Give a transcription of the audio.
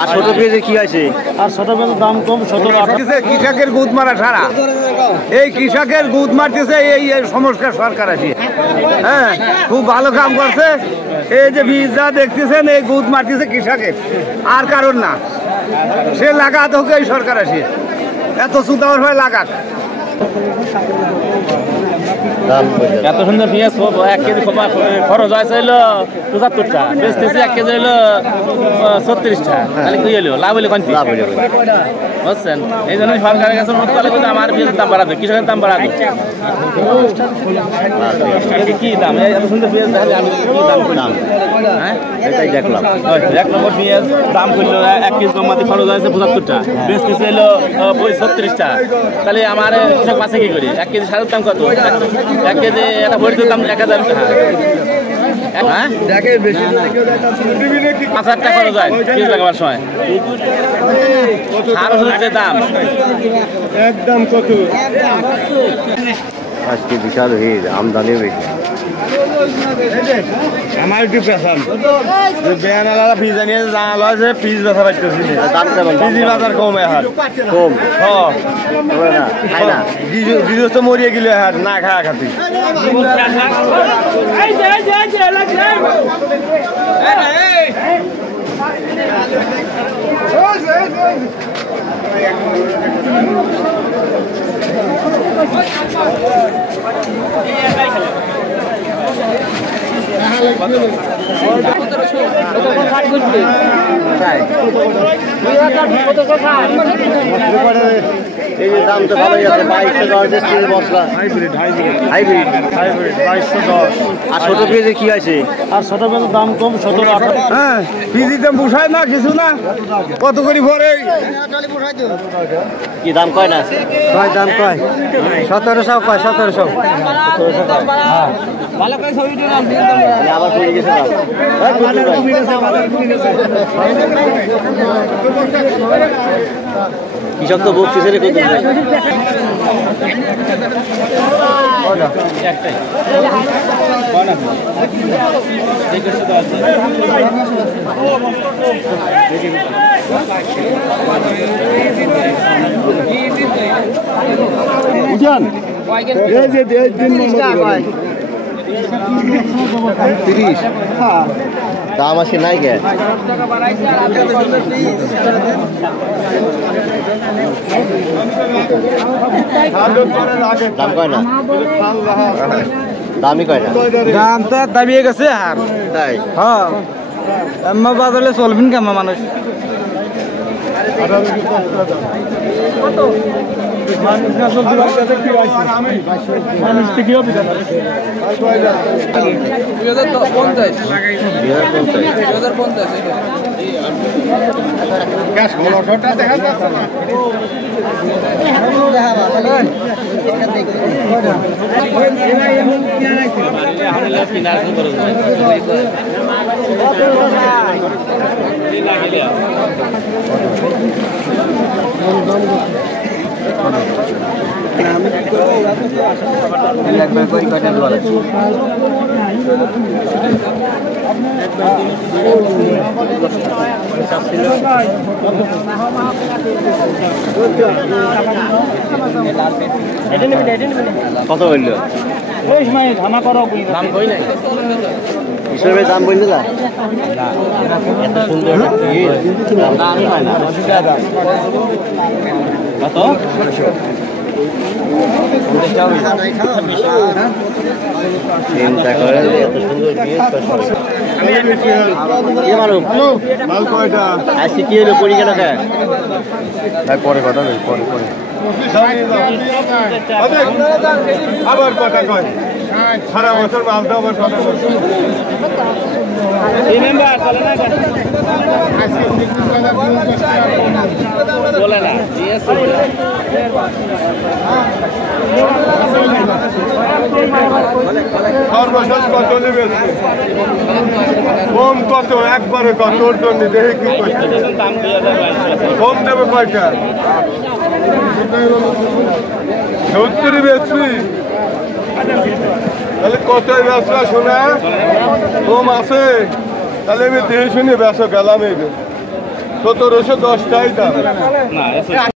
আর ছোট পেঁয়াজের কি আছে? আর ছোট পেঁয়াজের দাম কম, 17-18। কৃষকের গুদ মারা ছাড়া এই কৃষকের গুদ মারতেছে এই সংস্কার সরকার আছে। হ্যাঁ, খুব ভালো কাম করছে। এই যে বীজ যা দেখতেছেন এই গুদ মারতেছে কৃষকের, আর কারণ না। সে লাগাত হোক এই সরকার আছে, এত সুদাওয়ার হয় লাগাত। এত সুন্দর পেঁয়াজ 1 কেজি খরচ হয়েছে হলো 75 টাকা, বেচতেছি 1 কেজি হলো 36 টাকা। তাহলে কি হলো? লাভ হলো কোনটি? বুঝছেন? এই জন্য সরকারের কাছে অনুরোধ করলে কিন্তু আমার পেঁয়াজের দাম বাড়াবে, কৃষকের দাম বাড়াবে। কি দাম? এত সুন্দর পেঁয়াজ তাহলে আমি কি দাম করলাম? হ্যাঁ, এটাই দেখলাম। 1 নম্বর পেঁয়াজ দাম করলো 1 কেজি কমাতে খরচ হয়েছে 75 টাকা, বেচতেছি হলো 36 টাকা। তাহলে আমার কৃষক পাশে কি করি? 1 কেজি সারের দাম কত? 1 কেজি একটা ভরির দাম 1000 টাকা। হ্যাঁ, 5000 টাকা খরচ হয় পেঁয়াজ লাগাবার সময়। সার হচ্ছে দাম একদম কত? আজকে বিশাল ভিড়, আমদানিও বেশি। আমার একটু পেশান বেয়ানালা ফিজ আনিয়ে জানালো আছে, ফিজ ব্যথা পাইতেছি। দাম কেমন? ফিজি বাজার কম এখন, কম খাই না জিনিস তো মরিয়ে গেলে এখন না খায়া খাতি। এই যে দাম তো ভালোই আছে, 2210 মশলা হাইব্রিড। 2210। আর ছোট পেঁয়াজের কি আছে? আর ছোট পেঁয়াজের দাম কম, 17-18। হ্যাঁ, ফিজিতে বসায় না কিছু না, কত করে ভরে কি দাম কয় না? কয় দাম কয় 1700 কয় 1700। আবার পড়ে গেছে দাম। কৃষক তো বকতেছে রে, কত দাম আছে নাই গে? দাম কয় না? দামই কয় না? দাম তো দাবিয়ে গেছে আর তাই? হ্যাঁ, এমন বাজারে চলবেন কেমন মানুষ? কত বললো? দাম কই নাই, হিসেবে দাম বললো না? এত সুন্দর দাম হয় না। কত? চিন্তা করে এত সুন্দর আজকে কি হলো? পড়ি গেল পরে কথা নেই, পরে পরে আবার কথা কয় সারা বছর মালটা আবার কথা বলে না সর্বশেষ কত নেবে? কম কত? একবারে কত? ওর জন্য দেখে কি কম দেবে কয়টা? 70 বেশি তাহলে কত ব্যবসা শোনা কম আছে? তাহলে আমি 1300 নিয়ে বেসো গেলাম এই 1710 টাই দাম না